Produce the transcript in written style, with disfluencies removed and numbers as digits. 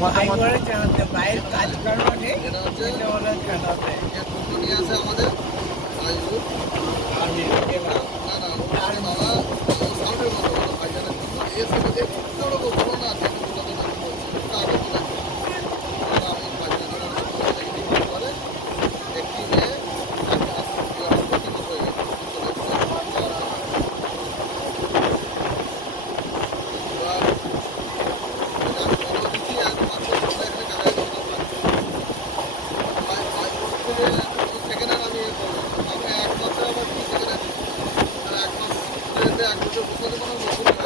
মতামত জানাতে বাইরের কাজ করানো নেই, এটা হচ্ছে এটা হলো জানাতে নিয়ে আছে আমাদের আমি এবার না না বাবা সাউন্ডের মতো ভাইজানের জন্য এর সাথে একটু বলো না একটি মেয়ে সেকেন্ড আমি এক মাসে আবার সেকেন্ড এক মাস এক বছর বুঝতে